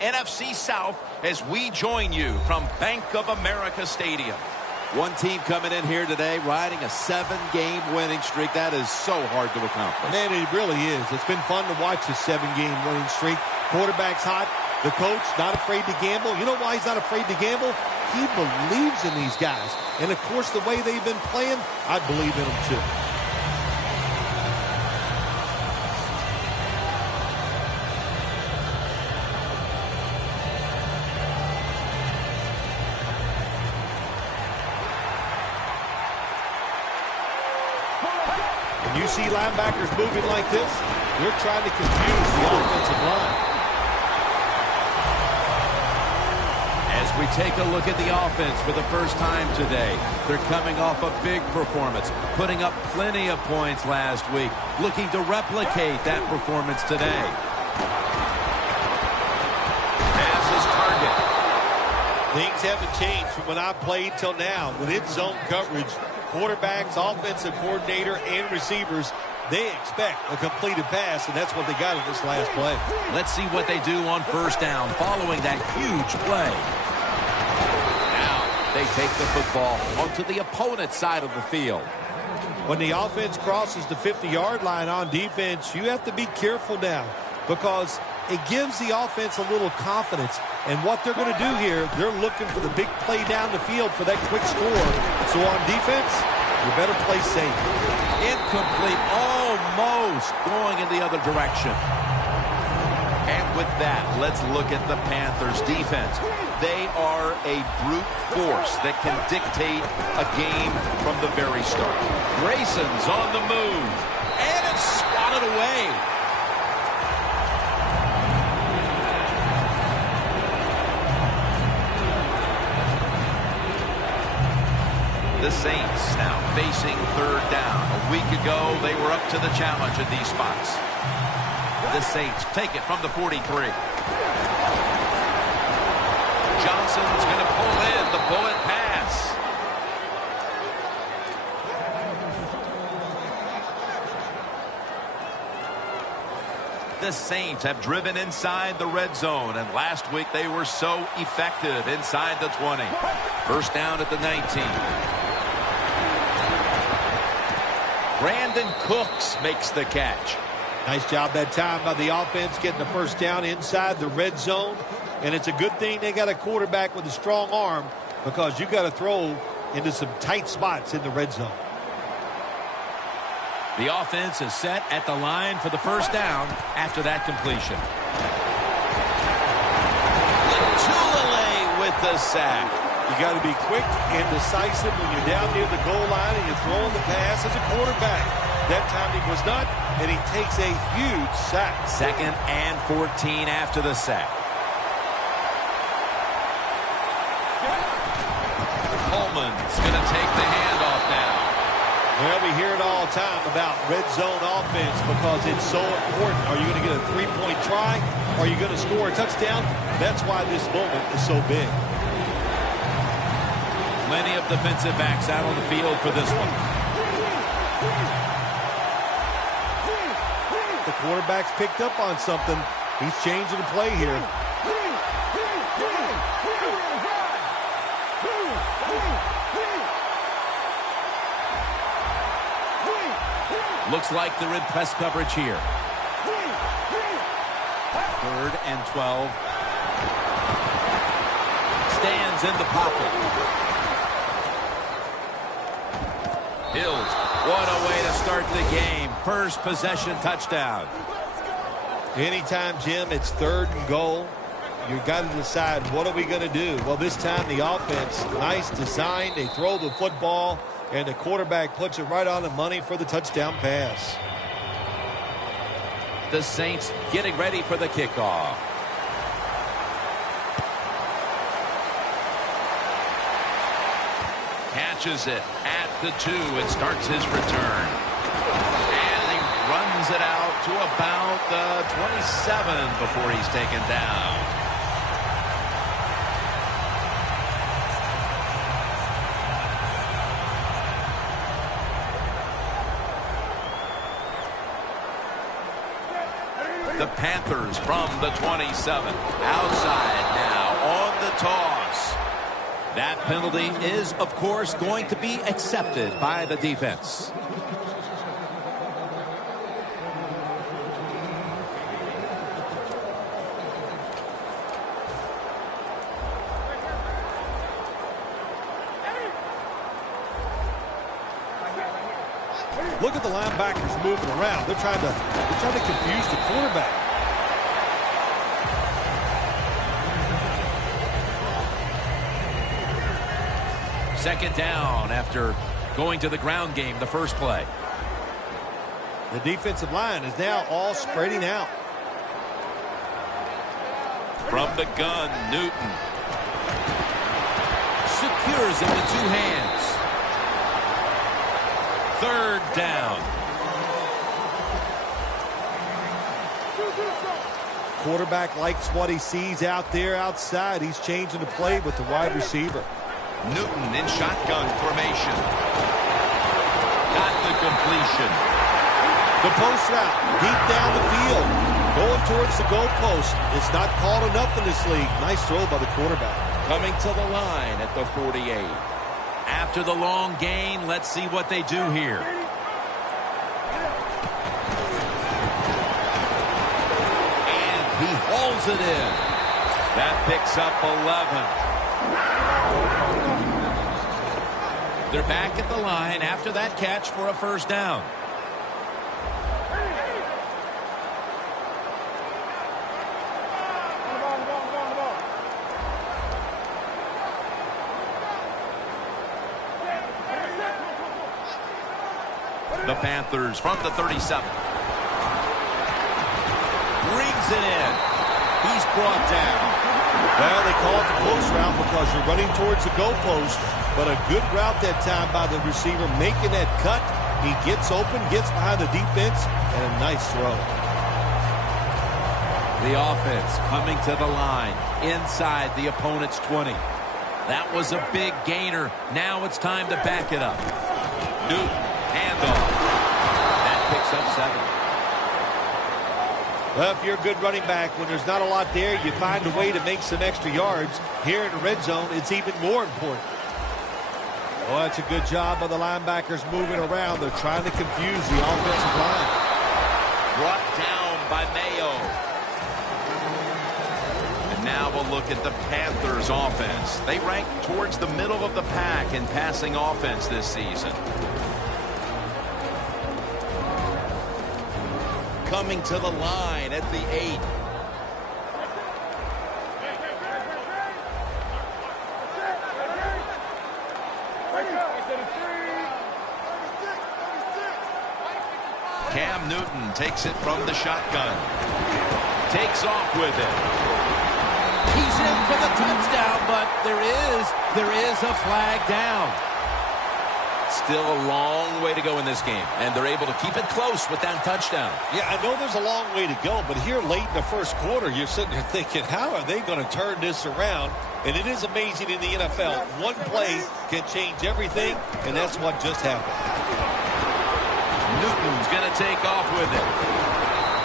NFC South as we join you from Bank of America Stadium. One team coming in here today riding a 7-game winning streak. That is so hard to accomplish. Man, it really is. It's been fun to watch this 7-game winning streak. Quarterback's hot. The coach not afraid to gamble. You know why he's not afraid to gamble? He believes in these guys. And, of course, the way they've been playing, I believe in them, too. When you see linebackers moving like this, they're trying to confuse the offensive line. As we take a look at the offense for the first time today, they're coming off a big performance, putting up plenty of points last week, looking to replicate that performance today. As his target. Things haven't changed from when I played till now. With its zone coverage, quarterbacks, offensive coordinator, and receivers, they expect a completed pass, and that's what they got in this last play. Let's see what they do on first down following that huge play. Now they take the football onto the opponent's side of the field. When the offense crosses the 50-yard line on defense, you have to be careful now because it gives the offense a little confidence. And what they're going to do here, they're looking for the big play down the field for that quick score. So on defense, you better play safe. Incomplete, almost going in the other direction. And with that, let's look at the Panthers defense. They are a brute force that can dictate a game from the very start. Grayson's on the move, and it's swatted away. The Saints now facing third down. A week ago, they were up to the challenge in these spots. The Saints take it from the 43. Johnson's going to pull in the bullet pass. The Saints have driven inside the red zone, and last week they were so effective inside the 20. First down at the 19. Brandon Cooks makes the catch. Nice job that time by the offense getting the first down inside the red zone. And it's a good thing they got a quarterback with a strong arm because you got to throw into some tight spots in the red zone. The offense is set at the line for the first down after that completion. Latulippe with the sack. You got to be quick and decisive when you're down near the goal line and you're throwing the pass as a quarterback. That time he was not, and he takes a huge sack. 2nd and 14 after the sack. Coleman's going to take the handoff now. Well, we hear it all the time about red zone offense because it's so important. Are you going to get a three-point try? Are you going to score a touchdown? That's why this moment is so big. Plenty of defensive backs out on the field for this one. The quarterback's picked up on something. He's changing the play here. Looks like they're in press coverage here. 3rd and 12. Stands in the pocket. Hills, what a way to start the game. First possession touchdown. Anytime, Jim, it's 3rd and goal. You've got to decide, what are we going to do? Well, this time the offense, nice design. They throw the football, and the quarterback puts it right on the money for the touchdown pass. The Saints getting ready for the kickoff. Catches it at the 2 and starts his return. And he runs it out to about the 27 before he's taken down. The Panthers from the 27. Outside now on the toss. That penalty is, of course, going to be accepted by the defense. Look at the linebackers moving around. They're trying to confuse the quarterback. Second down after going to the ground game the first play. The defensive line is now all spreading out. From the gun, Newton. Secures it with two hands. Third down. Quarterback likes what he sees out there outside. He's changing the play with the wide receiver. Newton in shotgun formation. Got the completion. The post route deep down the field. Going towards the goalpost. It's not called enough in this league. Nice throw by the quarterback. Coming to the line at the 48. After the long gain, let's see what they do here. And he hauls it in. That picks up 11. They're back at the line after that catch for a first down. The Panthers from the 37. Brings it in. He's brought down. Well, they call it the post route because you're running towards the goalpost, but a good route that time by the receiver making that cut. He gets open, gets behind the defense, and a nice throw. The offense coming to the line inside the opponent's 20. That was a big gainer. Now it's time to back it up. Newton, handoff. That picks up 7. Well, if you're a good running back, when there's not a lot there, you find a way to make some extra yards. Here in the red zone, it's even more important. Well, that's a good job by the linebackers moving around. They're trying to confuse the offensive line. Brought down by Mayo. And now we'll look at the Panthers offense. They rank towards the middle of the pack in passing offense this season. Coming to the line at the 8. Cam Newton takes it from the shotgun. Takes off with it. He's in for the touchdown, but there is a flag down. Still a long way to go in this game, and they're able to keep it close with that touchdown. Yeah, I know there's a long way to go, but here late in the first quarter, you're sitting there thinking, how are they going to turn this around? And it is amazing in the NFL. One play can change everything, and that's what just happened. Newton's going to take off with it,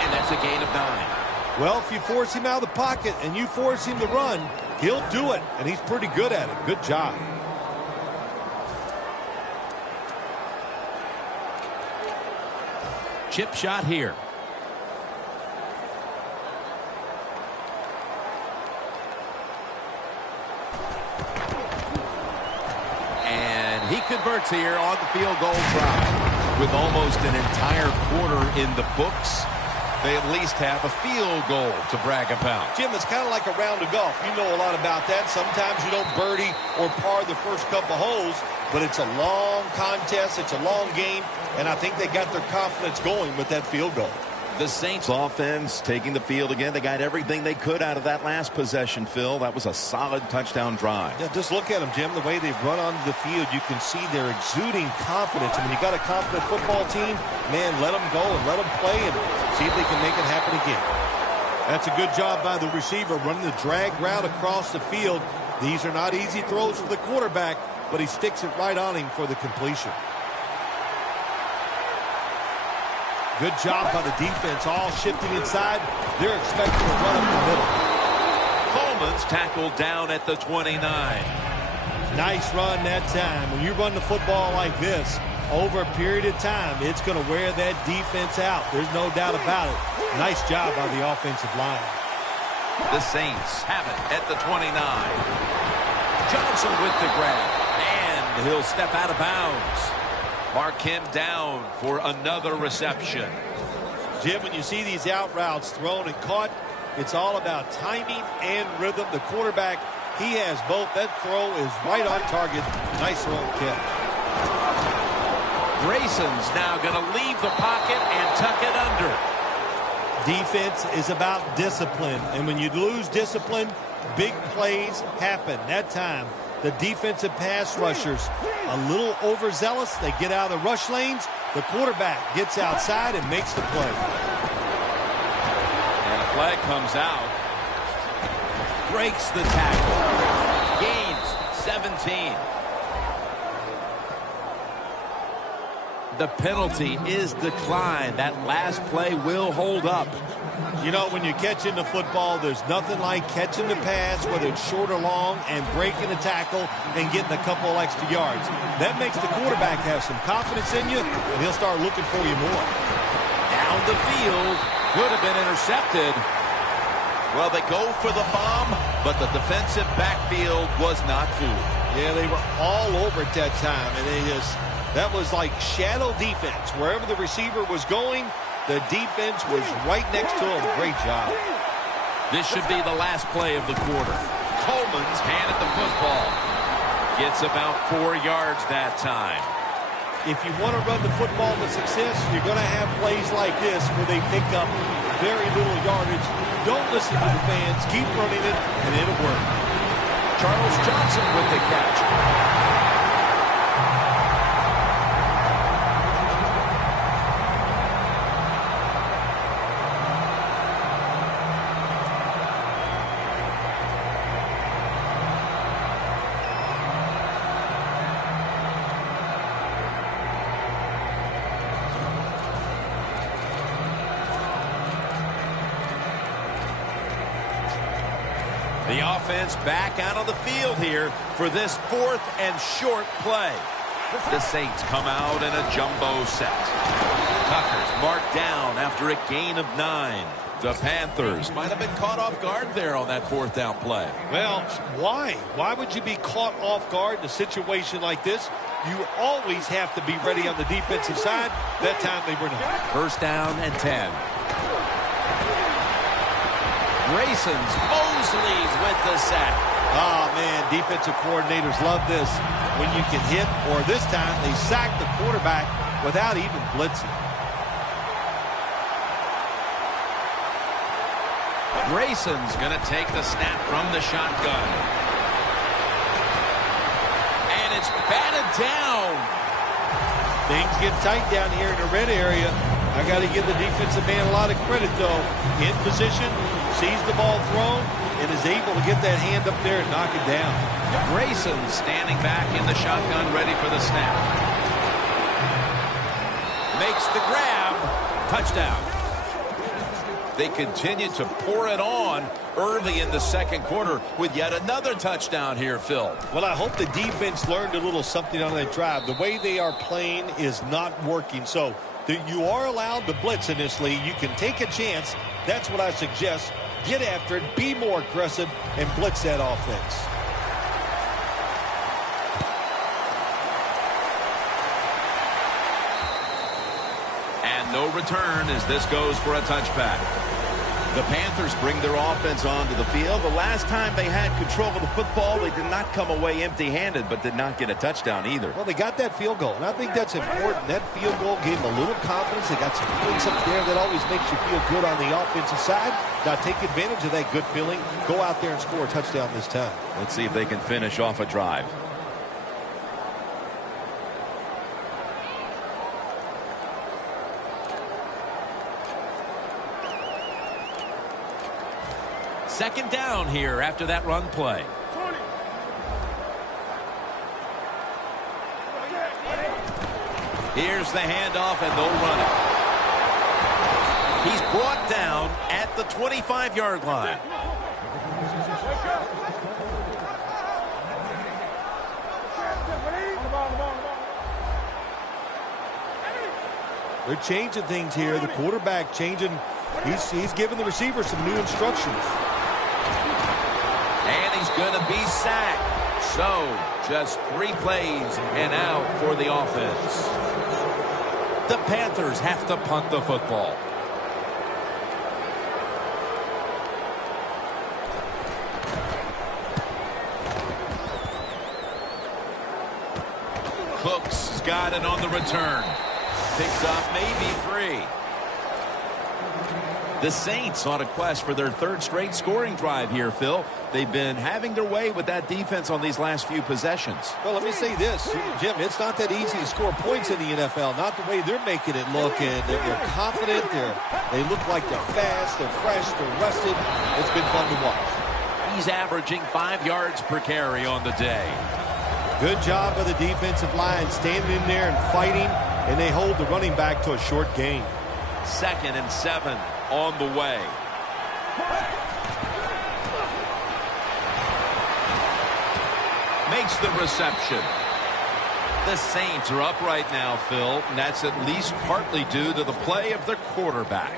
and that's a gain of 9. Well, if you force him out of the pocket and you force him to run, he'll do it, and he's pretty good at it. Good job. Chip shot here. And he converts here on the field goal try. With almost an entire quarter in the books, they at least have a field goal to brag about. Jim, it's kind of like a round of golf. You know a lot about that. Sometimes you don't birdie or par the first couple holes, but it's a long contest. It's a long game, and I think they got their confidence going with that field goal. The Saints offense taking the field again. They got everything they could out of that last possession, Phil. That was a solid touchdown drive. Yeah, just look at them, Jim. The way they've run onto the field, you can see they're exuding confidence. And when you got a confident football team, man, let them go and let them play and see if they can make it happen again. That's a good job by the receiver running the drag route across the field. These are not easy throws for the quarterback, but he sticks it right on him for the completion. Good job by the defense, all shifting inside. They're expecting to run up the middle. Coleman's tackled down at the 29. Nice run that time. When you run the football like this, over a period of time, it's going to wear that defense out. There's no doubt about it. Nice job by the offensive line. The Saints have it at the 29. Johnson with the grab, and he'll step out of bounds. Mark him down for another reception. Jim, when you see these out routes thrown and caught, it's all about timing and rhythm. The quarterback, he has both. That throw is right on target. Nice throw and catch. Grayson's now going to leave the pocket and tuck it under. Defense is about discipline, and when you lose discipline, big plays happen. That time, the defensive pass rushers a little overzealous. They get out of the rush lanes. The quarterback gets outside and makes the play. And a flag comes out. Breaks the tackle. Gains 17. The penalty is declined. That last play will hold up. You know, when you're catching the football, there's nothing like catching the pass, whether it's short or long, and breaking a tackle and getting a couple of extra yards. That makes the quarterback have some confidence in you, and he'll start looking for you more. Down the field. Would have been intercepted. Well, they go for the bomb, but the defensive backfield was not fooled. Yeah, they were all over it that time, and that was like shadow defense. Wherever the receiver was going, the defense was right next to him. Great job. This should be the last play of the quarter. Coleman's hand at the football. Gets about 4 yards that time. If you want to run the football to success, you're going to have plays like this where they pick up very little yardage. Don't listen to the fans. Keep running it, and it'll work. Charles Johnson with the catch. The offense back out on the field here for this 4th and short play. The Saints come out in a jumbo set. Tucker's marked down after a gain of 9. The Panthers might have been caught off guard there on that 4th down play. Well, why? Why would you be caught off guard in a situation like this? You always have to be ready on the defensive side. That time they were not. 1st down and 10. Grayson's Mosley's with the sack. Oh, man, defensive coordinators love this. When you can hit, or this time they sack the quarterback without even blitzing. Grayson's going to take the snap from the shotgun. And it's batted down. Things get tight down here in the red area. I got to give the defensive man a lot of credit, though. In position, sees the ball thrown, and is able to get that hand up there and knock it down. Grayson standing back in the shotgun, ready for the snap. Makes the grab. Touchdown. They continue to pour it on early in the 2nd quarter with yet another touchdown here, Phil. Well, I hope the defense learned a little something on that drive. The way they are playing is not working. So you are allowed to blitz in this league. You can take a chance. That's what I suggest. Get after it, be more aggressive, and blitz that offense. And no return as this goes for a touchback. The Panthers bring their offense onto the field. The last time they had control of the football, they did not come away empty-handed, but did not get a touchdown either. Well, they got that field goal, and I think that's important. That field goal gave them a little confidence. They got some feelings up there that always makes you feel good on the offensive side. Now take advantage of that good feeling. Go out there and score a touchdown this time. Let's see if they can finish off a drive. Second down here after that run play. Here's the handoff, and they'll run it. He's brought down at the 25-yard line. They're changing things here. The quarterback changing. He's giving the receiver some new instructions. And he's going to be sacked. So, just 3 plays and out for the offense. The Panthers have to punt the football. Cooks has got it on the return. Picks up maybe 3. The Saints on a quest for their 3rd straight scoring drive here, Phil. They've been having their way with that defense on these last few possessions. Well, let me say this, Jim, it's not that easy to score points in the NFL, not the way they're making it look. And they're confident, they look like they're fast, they're fresh, they're rested. It's been fun to watch. He's averaging 5 yards per carry on the day. Good job of the defensive line standing in there and fighting, and they hold the running back to a short gain. 2nd and 7 on the way. Makes the reception. The Saints are up right now, Phil, and that's at least partly due to the play of their quarterback.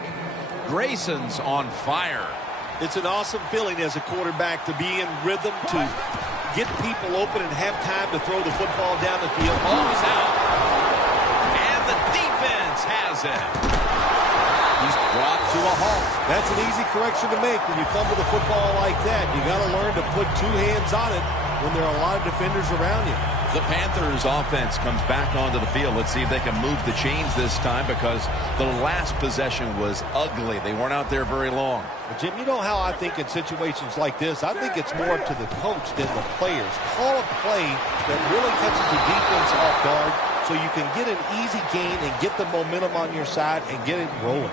Grayson's on fire. It's an awesome feeling as a quarterback to be in rhythm, to get people open and have time to throw the football down the field. Ball is out. And the defense has it. He's brought to a halt. That's an easy correction to make when you fumble the football like that. You got to learn to put 2 hands on it when there are a lot of defenders around you. The Panthers offense comes back onto the field. Let's see if they can move the chains this time, because the last possession was ugly. They weren't out there very long. Well, Jim, you know how I think in situations like this, I think it's more up to the coach than the players. Call a play that really catches the defense off guard so you can get an easy gain and get the momentum on your side and get it rolling.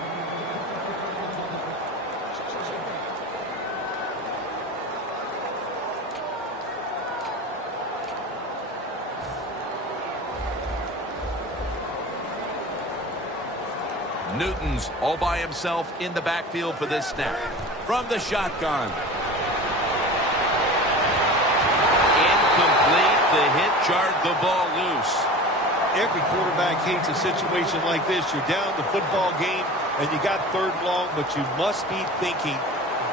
Newton's all by himself in the backfield for this snap. From the shotgun. Incomplete. The hit jarred the ball loose. Every quarterback hates a situation like this. You're down the football game and you got 3rd long, but you must be thinking,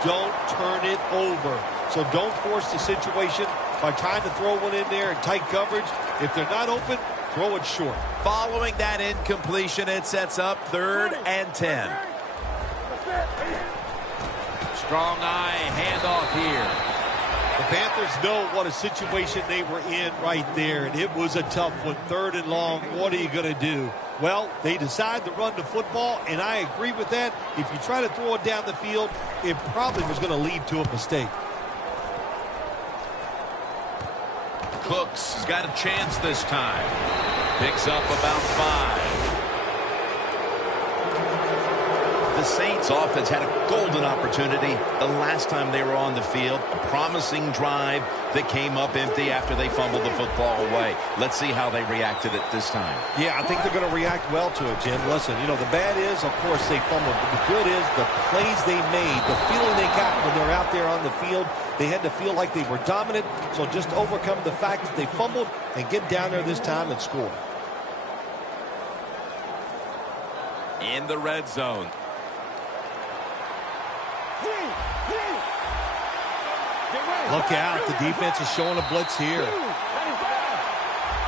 don't turn it over. So don't force the situation by trying to throw one in there in tight coverage. If they're not open, throw it short. Following that incompletion, it sets up 3rd and 10. Strong eye handoff here. The Panthers know what a situation they were in right there, and it was a tough one. 3rd and long, what are you going to do? Well, they decide to run the football, and I agree with that. If you try to throw it down the field, it probably was going to lead to a mistake. Cooks has got a chance this time. Picks up about 5. The Saints offense had a golden opportunity the last time they were on the field. A promising drive that came up empty after they fumbled the football away. Let's see how they reacted it this time. Yeah, I think they're going to react well to it, Jim. Listen, you know, the bad is, of course, they fumbled. But the good is the plays they made, the feeling they got when they're out there on the field. They had to feel like they were dominant. So just overcome the fact that they fumbled and get down there this time and score. In the red zone. Look out. The defense is showing a blitz here.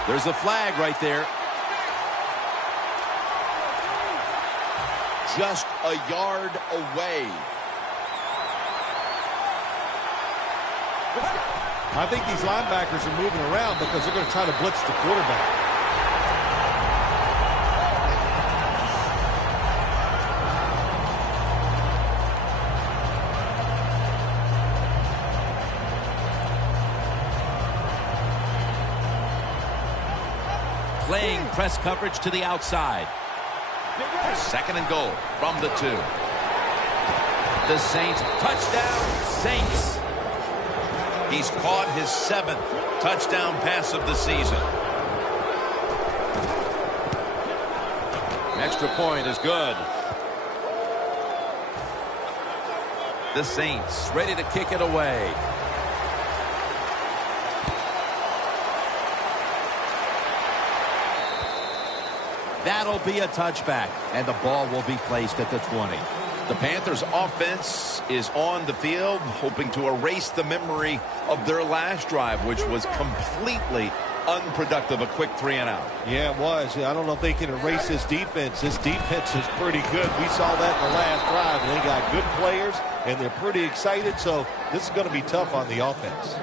There's a flag right there. Just a yard away. I think these linebackers are moving around because they're going to try to blitz the quarterback. Playing press coverage to the outside. 2nd and goal from the 2. The Saints, touchdown, Saints. He's caught his 7th touchdown pass of the season. Extra point is good. The Saints ready to kick it away. That'll be a touchback, and the ball will be placed at the 20. The Panthers offense is on the field, hoping to erase the memory of their last drive, which was completely unproductive. A quick 3 and out. Yeah, it was. I don't know if they can erase this defense. This defense is pretty good. We saw that in the last drive, and they got good players, and they're pretty excited, so this is going to be tough on the offense.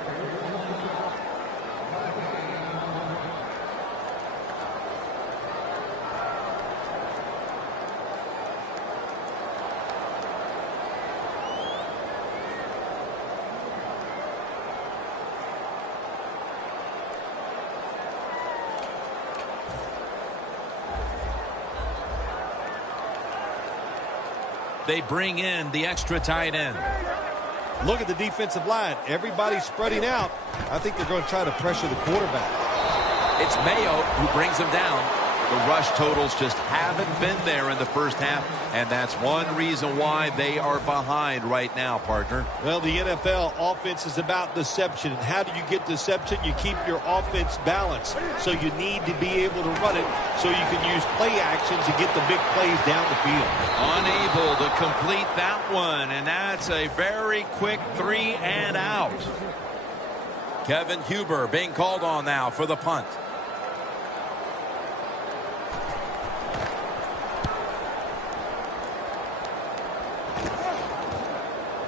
They bring in the extra tight end. Look at the defensive line. Everybody's spreading out. I think they're going to try to pressure the quarterback. It's Mayo who brings him down. The rush totals just haven't been there in the first half, and that's one reason why they are behind right now, partner. Well, the NFL offense is about deception. And how do you get deception? You keep your offense balanced. So you need to be able to run it so you can use play actions to get the big plays down the field. Unable to complete that one, and that's a very quick 3 and out. Kevin Huber being called on now for the punt.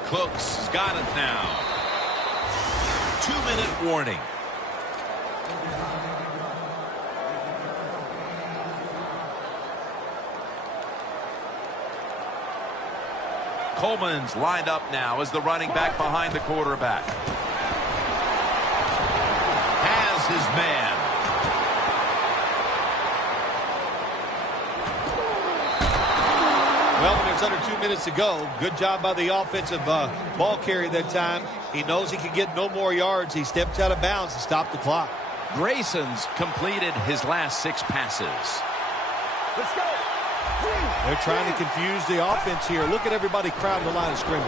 Cooks has got it now. 2-minute warning. Coleman's lined up now as the running back behind the quarterback. Has his man. Well, when there's under 2 minutes to go, good job by the offensive ball carrier that time. He knows he can get no more yards. He steps out of bounds to stop the clock. Grayson's completed his last 6 passes. Let's go. They're trying to confuse the offense here. Look at everybody crowding the line of scrimmage.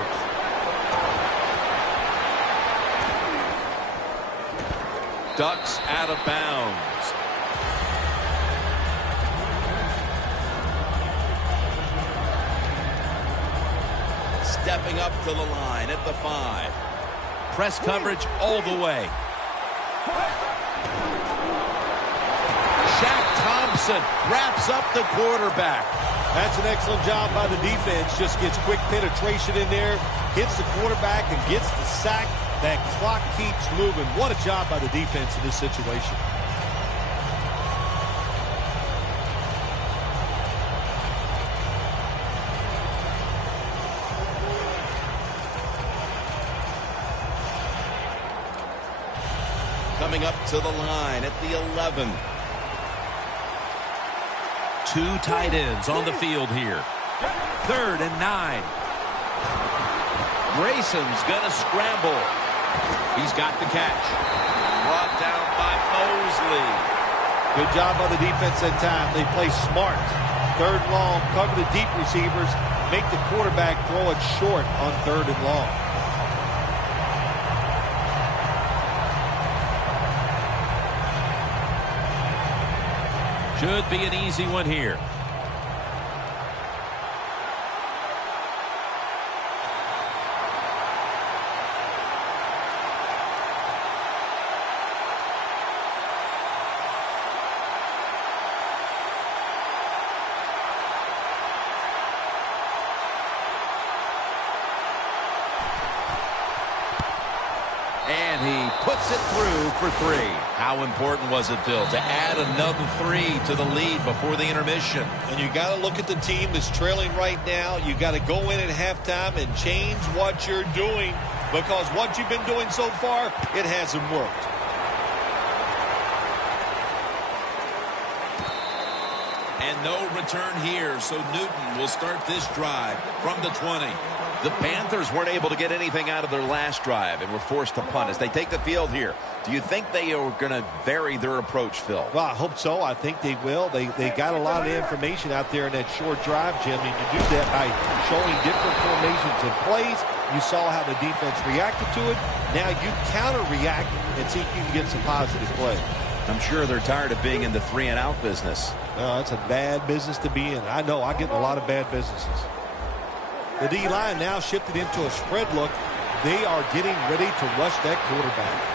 Ducks out of bounds. Stepping up to the line at the 5. Press coverage all the way. Shaq Thompson wraps up the quarterback. That's an excellent job by the defense. Just gets quick penetration in there, hits the quarterback, and gets the sack. That clock keeps moving. What a job by the defense in this situation. Coming up to the line at the 11. 2 tight ends on the field here. 3rd and 9. Grayson's gonna scramble. He's got the catch. Brought down by Mosley. Good job by the defense that time. They play smart. 3rd and long, cover the deep receivers, make the quarterback throw it short on 3rd and long. Should be an easy one here. And he puts it through for 3. How important was it, Bill, to add another 3 to the lead before the intermission? And you got to look at the team that's trailing right now. You got to go in at halftime and change what you're doing, because what you've been doing so far, it hasn't worked. And no return here, so Newton will start this drive from the 20. The Panthers weren't able to get anything out of their last drive and were forced to punt as they take the field here. Do you think they are going to vary their approach, Phil? Well, I hope so. I think they will. They got a lot of information out there in that short drive, Jim, and you do that by showing different formations and plays You saw how the defense reacted to it. Now you counter-react and see if you can get some positive play. I'm sure they're tired of being in the 3-and-out business. That's a bad business to be in. I know. I get in a lot of bad businesses. The D-line now shifted into a spread look. They are getting ready to rush that quarterback.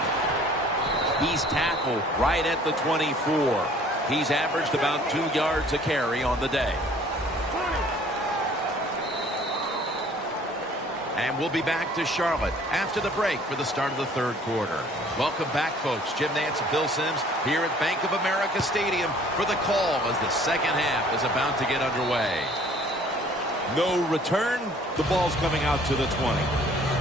He's tackled right at the 24. He's averaged about 2 yards a carry on the day. And we'll be back to Charlotte after the break for the start of the third quarter. Welcome back, folks. Jim Nantz and Bill Sims here at Bank of America Stadium for the call as the second half is about to get underway. No return. The ball's coming out to the 20.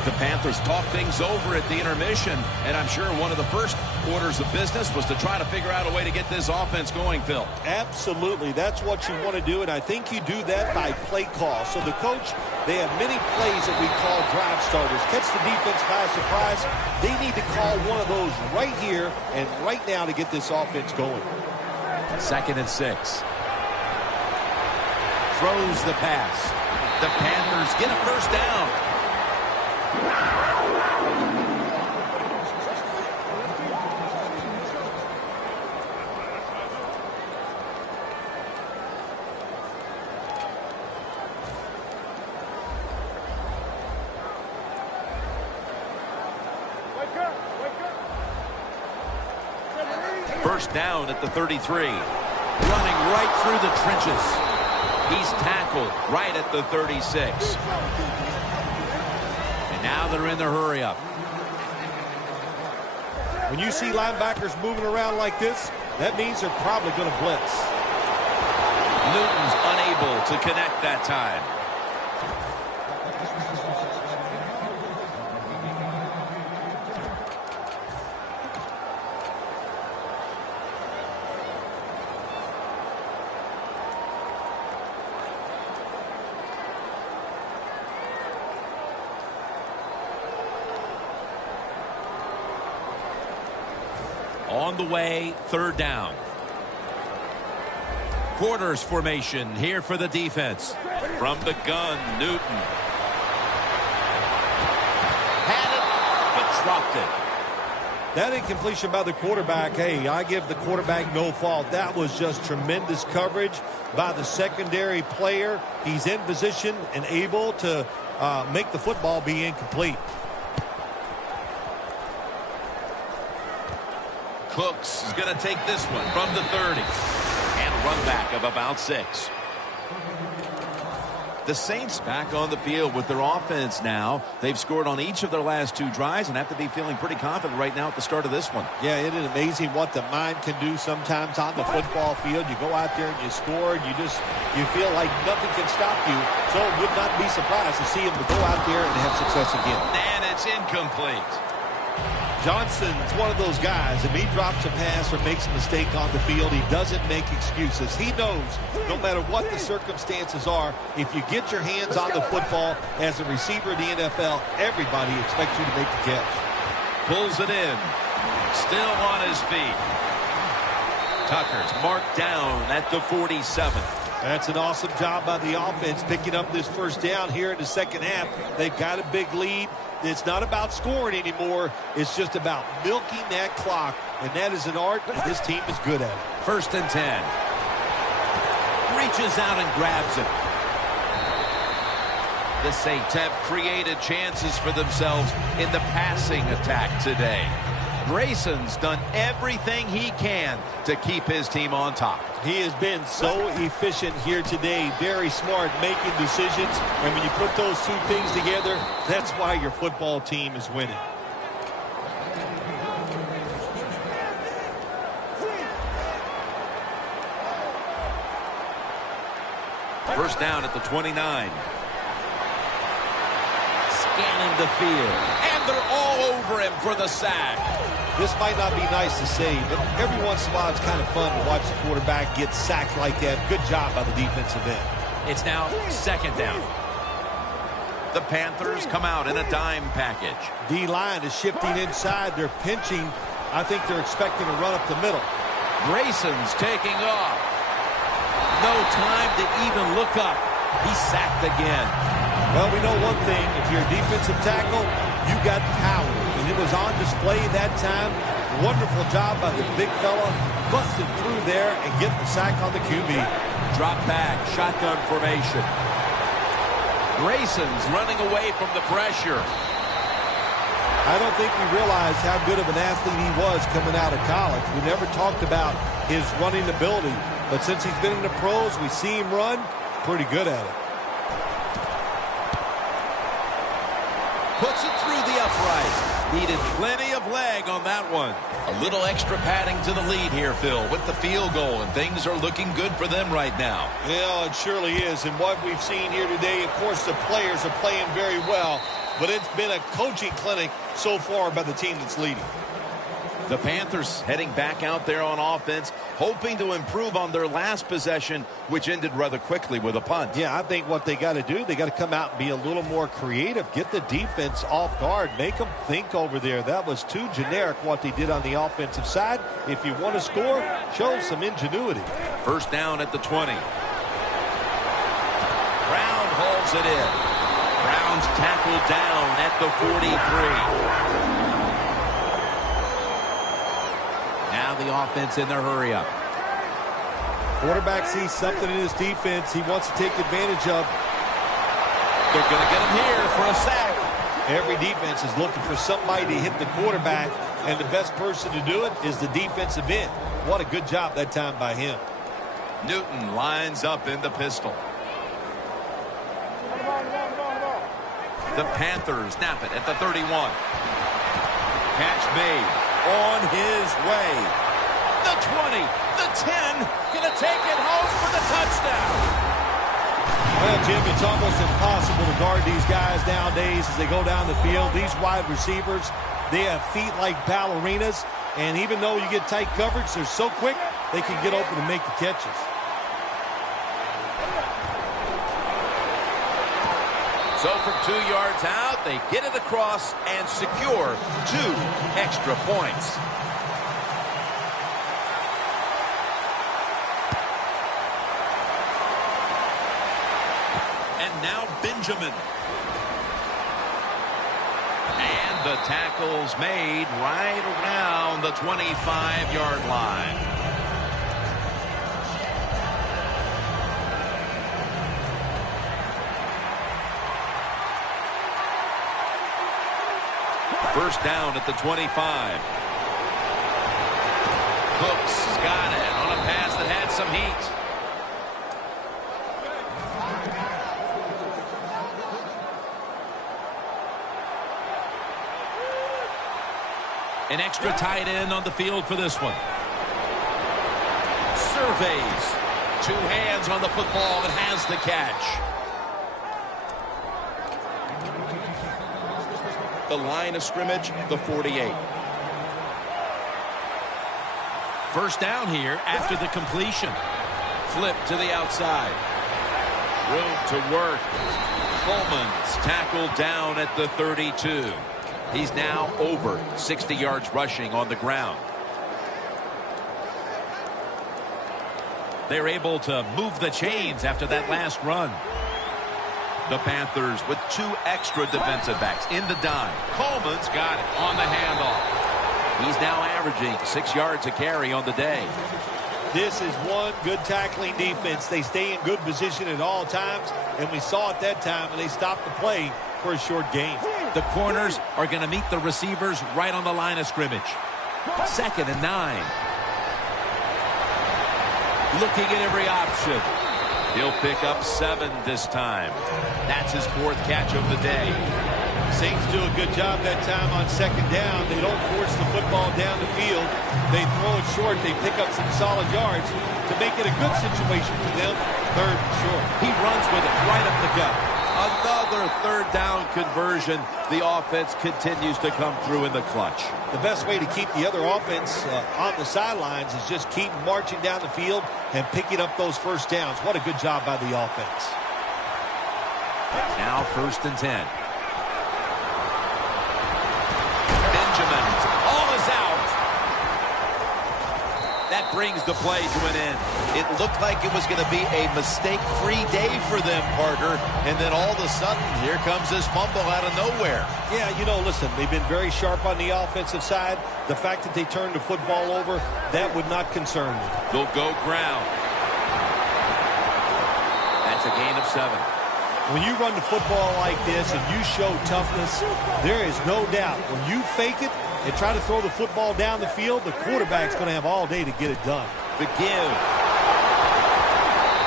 The Panthers talk things over at the intermission, and I'm sure one of the first orders of business was to try to figure out a way to get this offense going, Phil. Absolutely. That's what you want to do, and I think you do that by play call. So the coach, they have many plays that we call drive starters. Catch the defense by surprise. They need to call one of those right here and right now to get this offense going. 2nd and 6. Throws the pass. The Panthers get a first down. First down at the 33. Running right through the trenches. He's tackled right at the 36. And now they're in the hurry-up. When you see linebackers moving around like this, that means they're probably going to blitz. Newton's unable to connect that time. On the way, third down. Quarters formation here for the defense. From the gun, Newton. Had it, but dropped it. That incompletion by the quarterback, hey, I give the quarterback no fault. That was just tremendous coverage by the secondary player. He's in position and able to make the football be incomplete. Cooks is going to take this one from the 30. And a run back of about 6. The Saints back on the field with their offense now. They've scored on each of their last 2 drives and have to be feeling pretty confident right now at the start of this one. Yeah, it is amazing what the mind can do sometimes on the football field. You go out there and you score and you feel like nothing can stop you. So it would not be surprised to see him to go out there and have success again. And it's incomplete. Johnson's one of those guys. If he drops a pass or makes a mistake on the field, he doesn't make excuses. He knows no matter what the circumstances are, if you get your hands on the football as a receiver in the NFL, everybody expects you to make the catch. Pulls it in. Still on his feet. Tucker's marked down at the 47. That's an awesome job by the offense picking up this first down here in the second half. They've got a big lead. It's not about scoring anymore. It's just about milking that clock. And that is an art, and this team is good at it. 1st and 10. Reaches out and grabs it. The Saints have created chances for themselves in the passing attack today. Grayson's done everything he can to keep his team on top. He has been so efficient here today. Very smart making decisions. And when you put those 2 things together, that's why your football team is winning. First down at the 29. Scanning the field. And they're all over him for the sack. This might not be nice to say, but every once in a while it's kind of fun to watch the quarterback get sacked like that. Good job by the defensive end. It's now 2nd down. The Panthers come out in a dime package. D-line is shifting inside. They're pinching. I think they're expecting to run up the middle. Grayson's taking off. No time to even look up. He's sacked again. Well, we know one thing. If you're a defensive tackle, you got power. And it was on display that time. Wonderful job by the big fella. Busted through there and getting the sack on the QB. Drop back, shotgun formation. Grayson's running away from the pressure. I don't think we realized how good of an athlete he was coming out of college. We never talked about his running ability. But since he's been in the pros, we see him run. He's pretty good at it. Puts it through the upright. Needed plenty of leg on that one. A little extra padding to the lead here, Phil, with the field goal, and things are looking good for them right now. Yeah, it surely is. And what we've seen here today, of course, the players are playing very well, but it's been a coaching clinic so far by the team that's leading. The Panthers heading back out there on offense, hoping to improve on their last possession, which ended rather quickly with a punt. Yeah, I think what they got to do, they got to come out and be a little more creative. Get the defense off guard. Make them think over there. That was too generic what they did on the offensive side. If you want to score, show some ingenuity. First down at the 20. Brown hauls it in. Brown's tackled down at the 43. Now the offense in their hurry up. Quarterback sees something in his defense he wants to take advantage of. They're going to get him here for a sack. Every defense is looking for somebody to hit the quarterback, and the best person to do it is the defensive end. What a good job that time by him. Newton lines up in the pistol. The Panthers snap it at the 31. Catch made. On his way. The 20, the 10, gonna take it home for the touchdown. Well, Jim, it's almost impossible to guard these guys nowadays as they go down the field. These wide receivers, they have feet like ballerinas, and even though you get tight coverage, they're so quick, they can get open and make the catches. So from 2 yards out, they get it across and secure 2 extra points. And now Benjamin. And the tackle's made right around the 25-yard line. First down at the 25. Cooks got it on a pass that had some heat. An extra tight end on the field for this one. Surveys. 2 hands on the football and has the catch. The line of scrimmage, the 48. First down here after the completion. Flip to the outside. Room to work. Coleman's tackled down at the 32. He's now over 60 yards rushing on the ground. They're able to move the chains after that last run. The Panthers with 2 extra defensive backs in the dime. Coleman's got it on the handoff. He's now averaging 6 yards a carry on the day. This is one good tackling defense. They stay in good position at all times, and we saw it that time when they stopped the play for a short gain. The corners are going to meet the receivers right on the line of scrimmage. 2nd and 9. Looking at every option. He'll pick up 7 this time. That's his 4th catch of the day. Saints do a good job that time on 2nd down. They don't force the football down the field. They throw it short. They pick up some solid yards to make it a good situation for them. 3rd and short. He runs with it right up the gut. Another 3rd down conversion. The offense continues to come through in the clutch. The best way to keep the other offense on the sidelines is just keep marching down the field and picking up those first downs. What a good job by the offense. Now 1st and 10. Benjamin, all is out. That brings the play to an end. It looked like it was going to be a mistake-free day for them, partner. And then all of a sudden, here comes this fumble out of nowhere. Yeah, you know, listen, they've been very sharp on the offensive side. The fact that they turned the football over, that would not concern me. They'll go ground. That's a gain of 7. When you run the football like this and you show toughness, there is no doubt when you fake it and try to throw the football down the field, the quarterback's going to have all day to get it done. The give.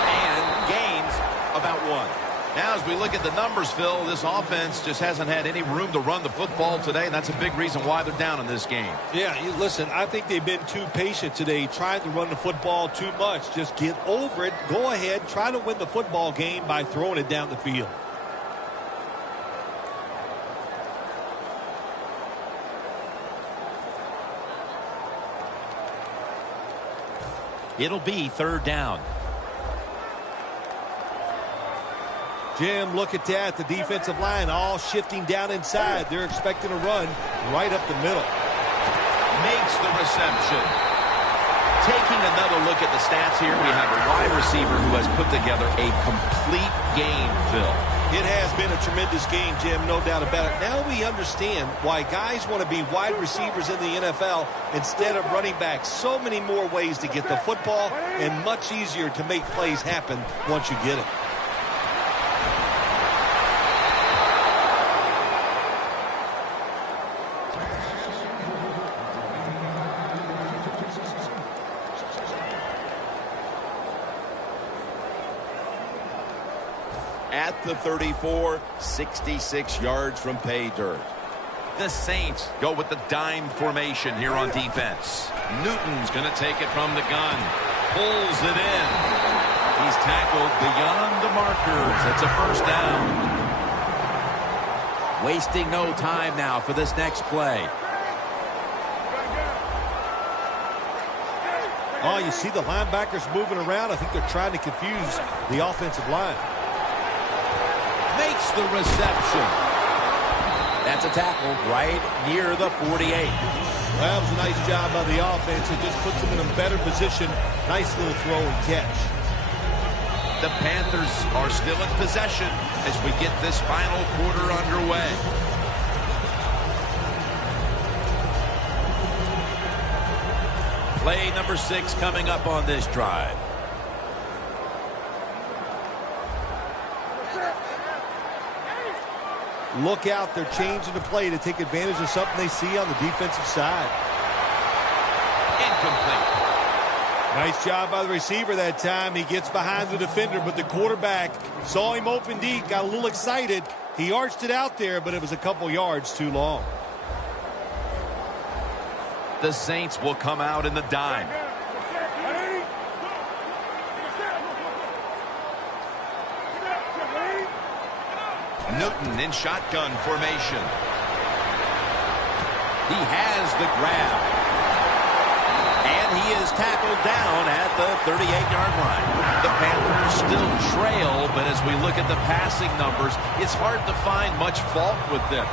And gains about 1. Now, as we look at the numbers, Phil, this offense just hasn't had any room to run the football today, and that's a big reason why they're down in this game. Yeah, listen, I think they've been too patient today, trying to run the football too much. Just get over it. Go ahead. Try to win the football game by throwing it down the field. It'll be 3rd down. Jim, look at that. The defensive line all shifting down inside. They're expecting a run right up the middle. Makes the reception. Taking another look at the stats here, we have a wide receiver who has put together a complete game, Phil. It has been a tremendous game, Jim, no doubt about it. Now we understand why guys want to be wide receivers in the NFL instead of running backs. So many more ways to get the football and much easier to make plays happen once you get it. At the 34, 66 yards from pay dirt. The Saints go with the dime formation here on defense. Newton's going to take it from the gun. Pulls it in. He's tackled beyond the markers. It's a 1st down. Wasting no time now for this next play. Oh, you see the linebackers moving around. I think they're trying to confuse the offensive line. Makes the reception. That's a tackle right near the 48. That was a nice job by the offense. It just puts them in a better position. Nice little throw and catch. The Panthers are still in possession as we get this final quarter underway. Play number 6 coming up on this drive. Look out, they're changing the play to take advantage of something they see on the defensive side. Incomplete. Nice job by the receiver that time. He gets behind the defender, but the quarterback saw him open deep, got a little excited. He arched it out there, but it was a couple yards too long. The Saints will come out in the dime. Newton in shotgun formation. He has the grab. And he is tackled down at the 38-yard line. The Panthers still trail, but as we look at the passing numbers, it's hard to find much fault with them.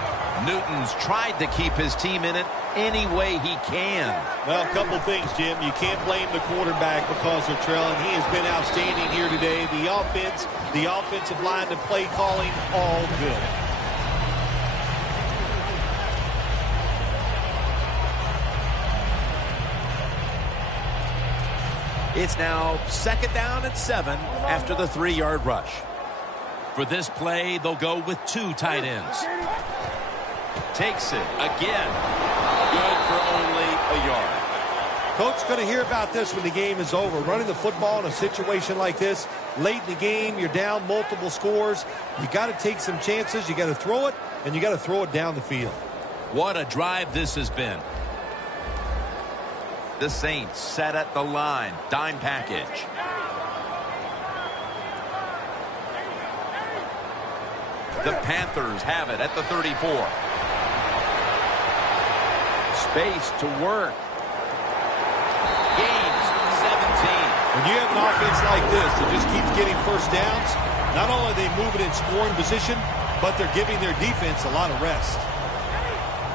Newton's tried to keep his team in it any way he can. Well, a couple things, Jim. You can't blame the quarterback because they're trailing. He has been outstanding here today. The offense, the offensive line, the play calling, all good. It's now 2nd down and 7 after the 3-yard rush. For this play, they'll go with 2 tight ends. Takes it again. Good for only a yard. Coach's going to hear about this when the game is over. Running the football in a situation like this, late in the game, you're down multiple scores. You got to take some chances. You got to throw it, and you got to throw it down the field. What a drive this has been. The Saints set at the line. Dime package. The Panthers have it at the 34. Space to work. Gains 17. When you have an offense like this that just keeps getting first downs, not only are they moving in scoring position, but they're giving their defense a lot of rest.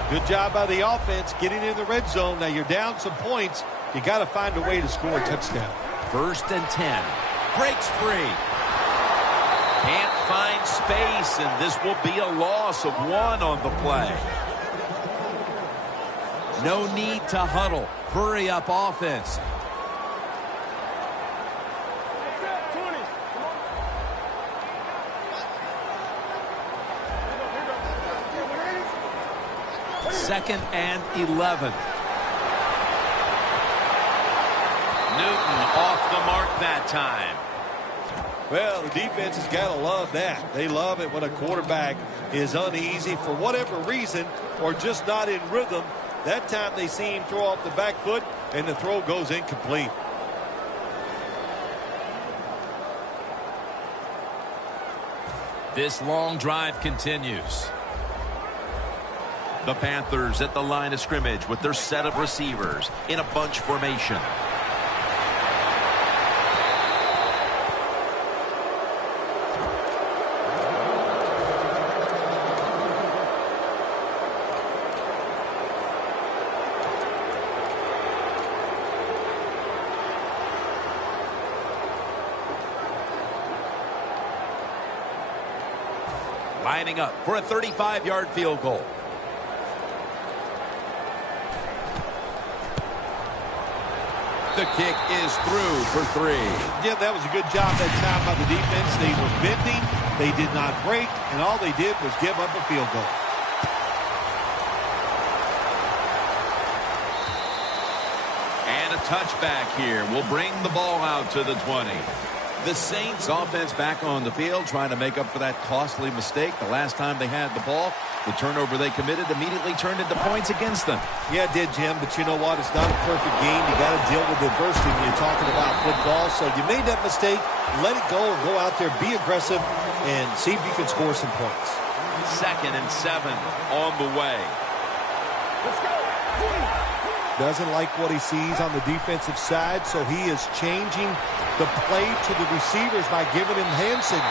Good job by the offense getting in the red zone. Now you're down some points. You got to find a way to score a touchdown. 1st and 10. Breaks free. Can't find space, and this will be a loss of 1 on the play. No need to huddle. Hurry up offense. Second and 11. Newton off the mark that time. Well, the defense has got to love that. They love it when a quarterback is uneasy for whatever reason or just not in rhythm. That time they see him throw off the back foot, and the throw goes incomplete. This long drive continues. The Panthers at the line of scrimmage with their set of receivers in a bunch formation. Lining up for a 35-yard field goal. The kick is through for 3. Yeah, that was a good job that time by the defense. They were bending, they did not break, and all they did was give up a field goal. And a touchback here will bring the ball out to the 20. The Saints offense back on the field trying to make up for that costly mistake the last time they had the ball. The turnover they committed immediately turned into points against them. Yeah, it did, Jim, but you know what? It's not a perfect game. You got to deal with adversity when you're talking about football. So you made that mistake, let it go, and go out there, be aggressive, and see if you can score some points. 2nd and 7 on the way. Let's go. Doesn't like what he sees on the defensive side, so he is changing the play to the receivers by giving him hand signals.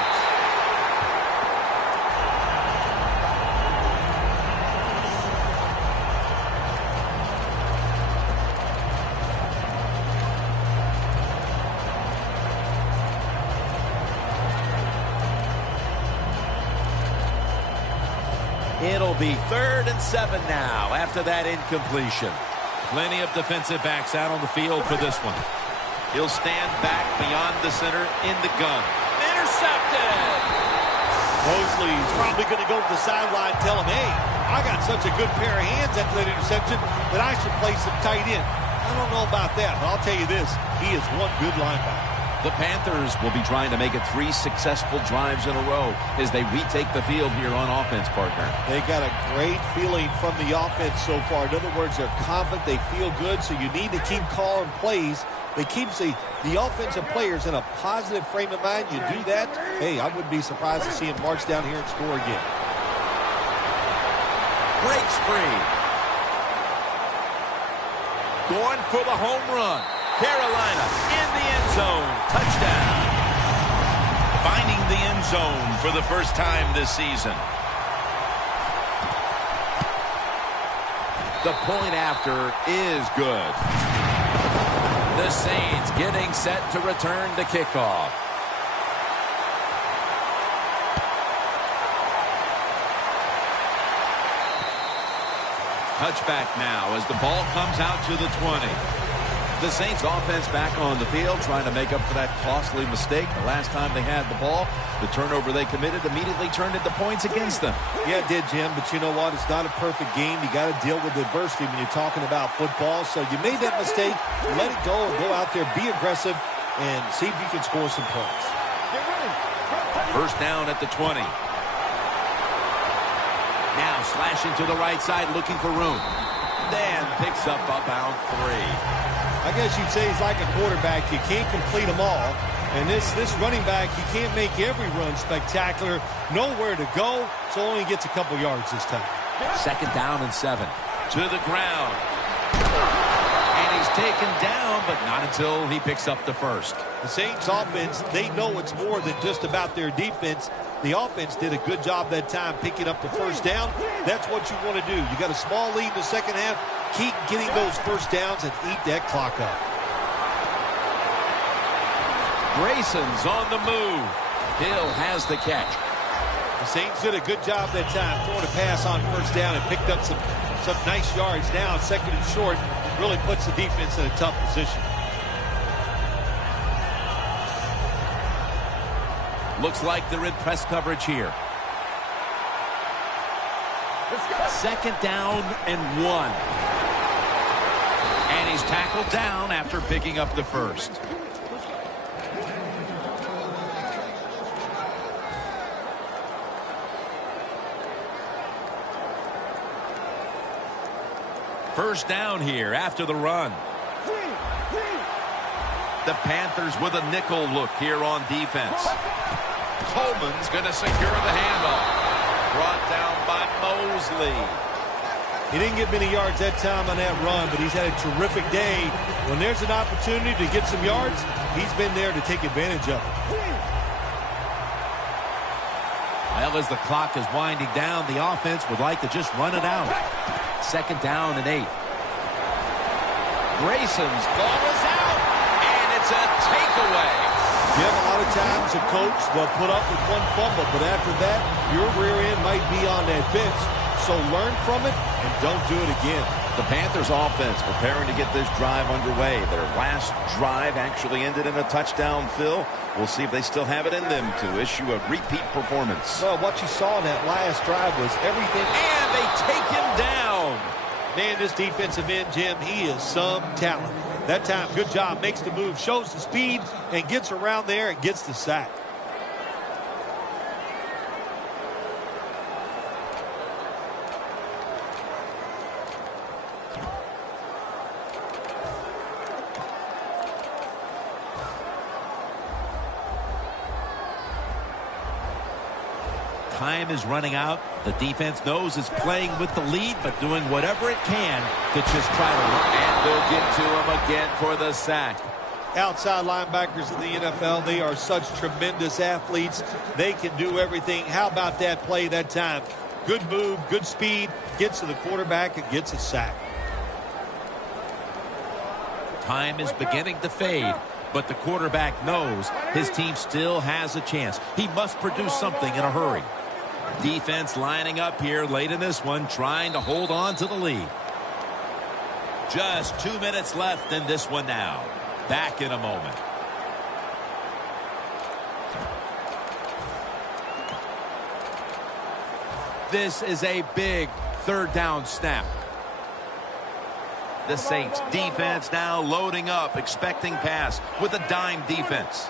It'll be 3rd and 7 now after that incompletion. Plenty of defensive backs out on the field for this one. He'll stand back beyond the center in the gun. Intercepted! Mosley's probably going to go to the sideline and tell him, hey, I got such a good pair of hands after that interception that I should play some tight end. I don't know about that, but I'll tell you this, he is one good linebacker. The Panthers will be trying to make it 3 successful drives in a row as they retake the field here on offense, partner. They got a great feeling from the offense so far. In other words, they're confident, they feel good, so you need to keep calling plays. They keep the offensive players in a positive frame of mind. You do that, hey, I wouldn't be surprised to see him march down here and score again. Breaks free. Going for the home run. Carolina in the end zone. Touchdown. Finding the end zone for the first time this season. The point after is good. The Saints getting set to return the kickoff. Touchback now as the ball comes out to the 20. The Saints offense back on the field trying to make up for that costly mistake the last time they had the ball. The turnover they committed immediately turned into points against them. Yeah, it did, Jim, but you know what? It's not a perfect game. You got to deal with adversity when you're talking about football. So you made that mistake, let it go and go out there, be aggressive, and see if you can score some points. First down at the 20. Now slashing to the right side looking for room. Then picks up about 3. I guess you'd say he's like a quarterback. You can't complete them all. And this running back, he can't make every run spectacular. Nowhere to go, so only gets a couple yards this time. 2nd down and 7. To the ground. And he's taken down, but not until he picks up the first. The Saints offense, they know it's more than just about their defense. The offense did a good job that time picking up the first down. That's what you want to do. You got a small lead in the second half. keep getting those first downs and eat that clock up. Grayson's on the move. Hill has the catch. The Saints did a good job that time throwing a pass on first down and picked up some nice yards. Now second and short really puts the defense in a tough position. Looks like they're in press coverage here. Second down and 1. And he's tackled down after picking up the first. First down here after the run. The Panthers with a nickel look here on defense. Coleman's going to secure the handoff. Brought down by Mosley. He didn't get many yards that time on that run, but he's had a terrific day. When there's an opportunity to get some yards, he's been there to take advantage of it. Well, as the clock is winding down, the offense would like to just run it out. Second down and 8. Grayson's ball is out, and it's a takeaway. You have a lot of times a coach, they'll put up with one fumble, but after that, your rear end might be on that bench. So learn from it and don't do it again. The Panthers offense preparing to get this drive underway. Their last drive actually ended in a touchdown, Phil. We'll see if they still have it in them to issue a repeat performance. Well, what you saw in that last drive was everything. And they take him down. Man, this defensive end, Jim, he is some talent. That time, good job, makes the move, shows the speed, and gets around there and gets the sack. Time is running out. The defense knows it's playing with the lead, but doing whatever it can to just try to run. And they'll get to him again for the sack. Outside linebackers in the NFL, they are such tremendous athletes. They can do everything. How about that play that time? Good move, good speed, gets to the quarterback and gets a sack. Time is beginning to fade, but the quarterback knows his team still has a chance. He must produce something in a hurry. Defense lining up here late in this one, trying to hold on to the lead. Just 2 minutes left in this one now. Back in a moment. This is a big third down snap. The Saints defense now loading up, expecting pass with a dime defense.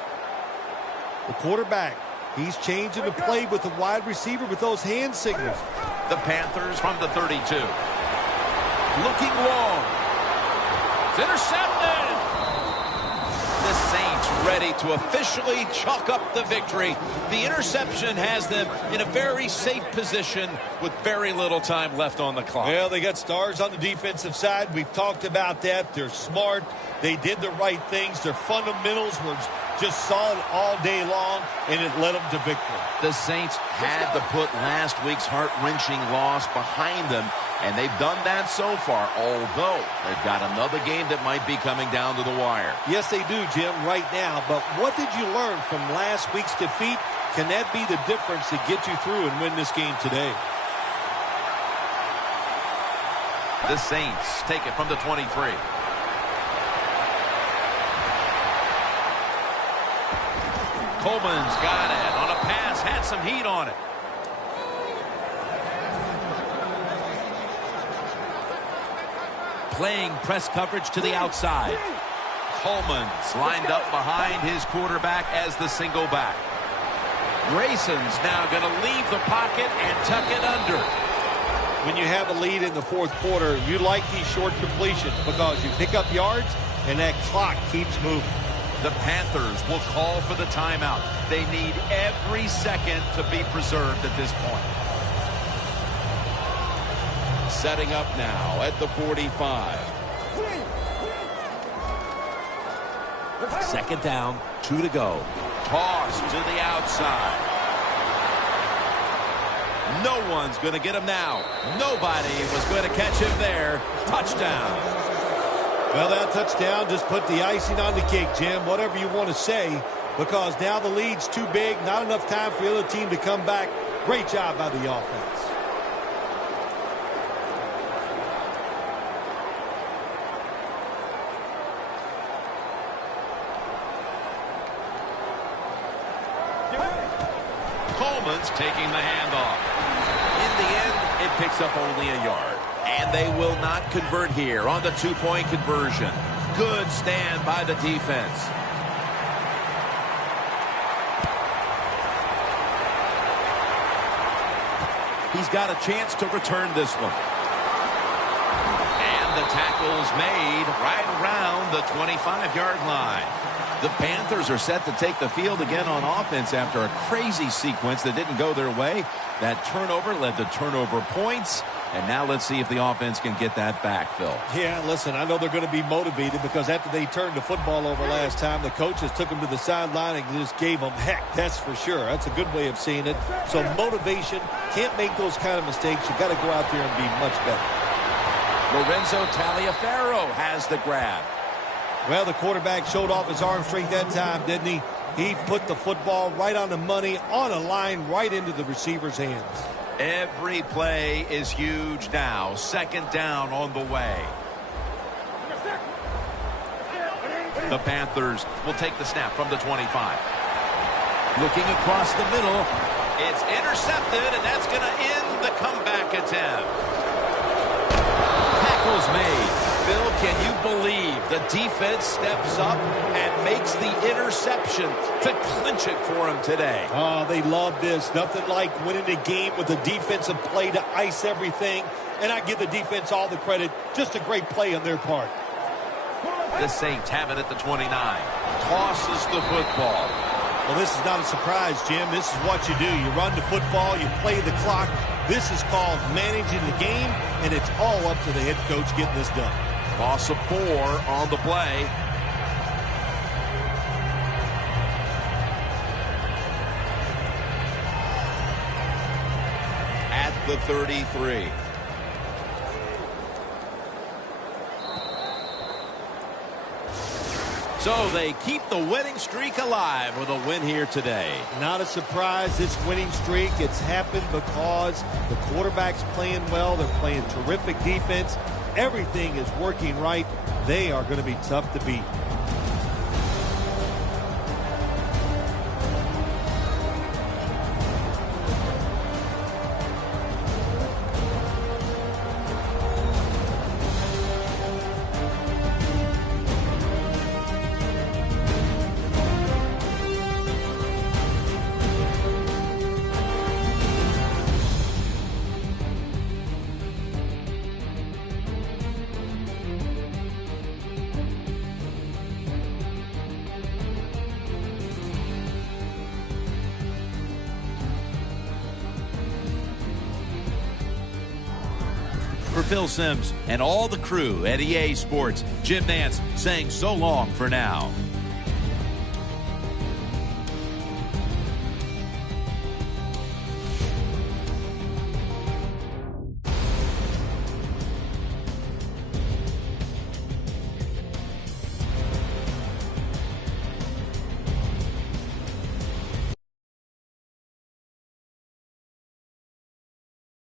The quarterback, he's changing the play with the wide receiver with those hand signals. The Panthers from the 32. Looking long. It's intercepted. The Saints ready to officially chalk up the victory. The interception has them in a very safe position with very little time left on the clock. Well, they got stars on the defensive side. We've talked about that. They're smart. They did the right things. Their fundamentals were just solid all day long, and it led them to victory. The Saints had to put last week's heart-wrenching loss behind them, and they've done that so far, although they've got another game that might be coming down to the wire. Yes, they do, Jim, right now. But what did you learn from last week's defeat? Can that be the difference to get you through and win this game today? The Saints take it from the 23. Coleman's got it on a pass, had some heat on it. Playing press coverage to the outside. Coleman's lined up behind his quarterback as the single back. Grayson's now going to leave the pocket and tuck it under. When you have a lead in the fourth quarter, you like these short completions because you pick up yards and that clock keeps moving. The Panthers will call for the timeout. They need every second to be preserved at this point. Setting up now at the 45. Second down, 2 to go. Toss to the outside. No one's going to get him now. Nobody was going to catch him there. Touchdown. Well, that touchdown just put the icing on the cake, Jim, whatever you want to say, because now the lead's too big, not enough time for the other team to come back. Great job by the offense. Coleman's taking the handoff. In the end, it picks up only a yard. And they will not convert here on the two-point conversion. Good stand by the defense. He's got a chance to return this one. And the tackle's made right around the 25-yard line. The Panthers are set to take the field again on offense after a crazy sequence that didn't go their way. That turnover led to turnover points. And now let's see if the offense can get that back, Phil. Yeah, listen, I know they're going to be motivated because after they turned the football over last time, the coaches took them to the sideline and just gave them heck, that's for sure. That's a good way of seeing it. So motivation, can't make those kind of mistakes. You got to go out there and be much better. Lorenzo Taliaferro has the grab. Well, the quarterback showed off his arm strength that time, didn't he? He put the football right on the money, on a line, right into the receiver's hands. Every play is huge now. Second down on the way. The Panthers will take the snap from the 25. Looking across the middle. It's intercepted, and that's going to end the comeback attempt. Tackle's made. Bill, can you believe the defense steps up and makes the interception to clinch it for him today? Oh, they love this. Nothing like winning a game with a defensive play to ice everything. And I give the defense all the credit. Just a great play on their part. The Saints have it at the 29. Tosses the football. Well, this is not a surprise, Jim. This is what you do. You run the football, you play the clock. This is called managing the game, and it's all up to the head coach getting this done. Loss of 4 on the play. At the 33. So they keep the winning streak alive with a win here today. Not a surprise, this winning streak. It's happened because the quarterback's playing well. They're playing terrific defense. Everything is working right. They are going to be tough to beat. For Phil Simms and all the crew at EA Sports, Jim Nantz saying so long for now.